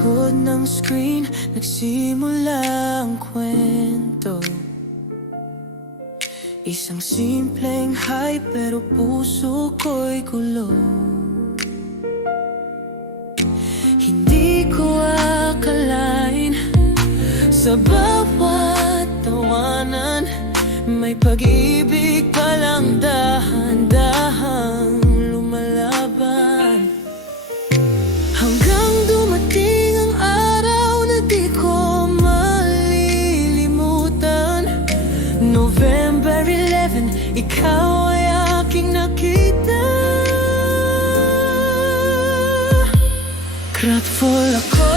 likod ng screen, nagsimula ang kwento. Isang simpleng hi pero puso ko'y gulo. Hindi ko akalain sa bawat tawanan may pag-ibig palang dahan-dahang lumalaban. Hanggang dumating ang araw na di ko malilimutan. November 11, ikaw ay aking nakita. Grateful ako,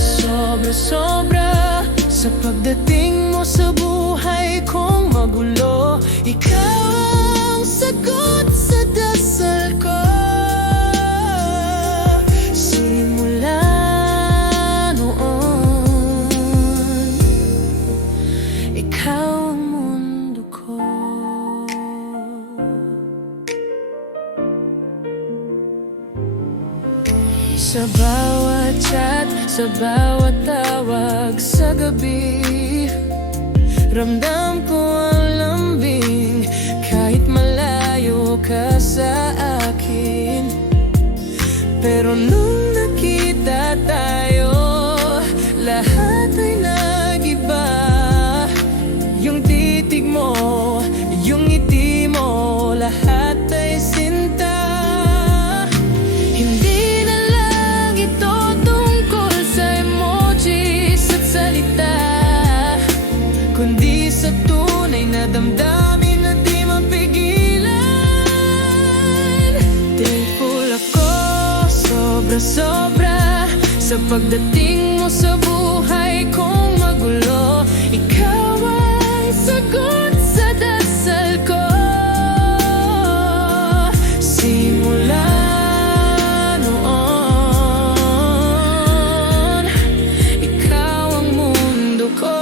sobra-sobra, sa pagdating mo sa buhay kong magulo. Ikaw ang sagot sa dasal ko. Simula noon, ikaw ang mundo ko. Sa bawat chat, sa bawat tawag sa gabi, ramdam ko ang lambing kahit malayo ka sa akin. Pero nung nakita tayo, lahat ay nag-iba. Yung titig mo, yung ngiti mo, lahat ay sinta. Hindi na lang ito tungkol sa emojis at salita, kundi sa tunay na damdamin na di mapigilan. Thankful ako, sobra-sobra, sa pagdating mo sa buhay kong magulo. Ikaw ang sagot sa dasal ko. Simula noon, ikaw ang mundo ko.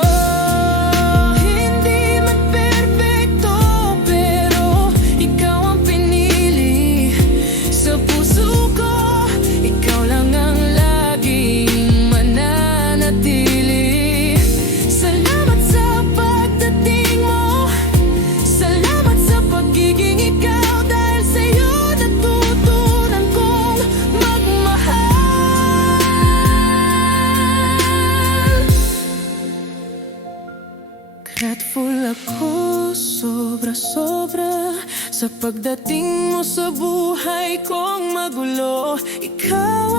Grateful ako, sobra-sobra, sa pagdating mo sa buhay kong magulo. Ikaw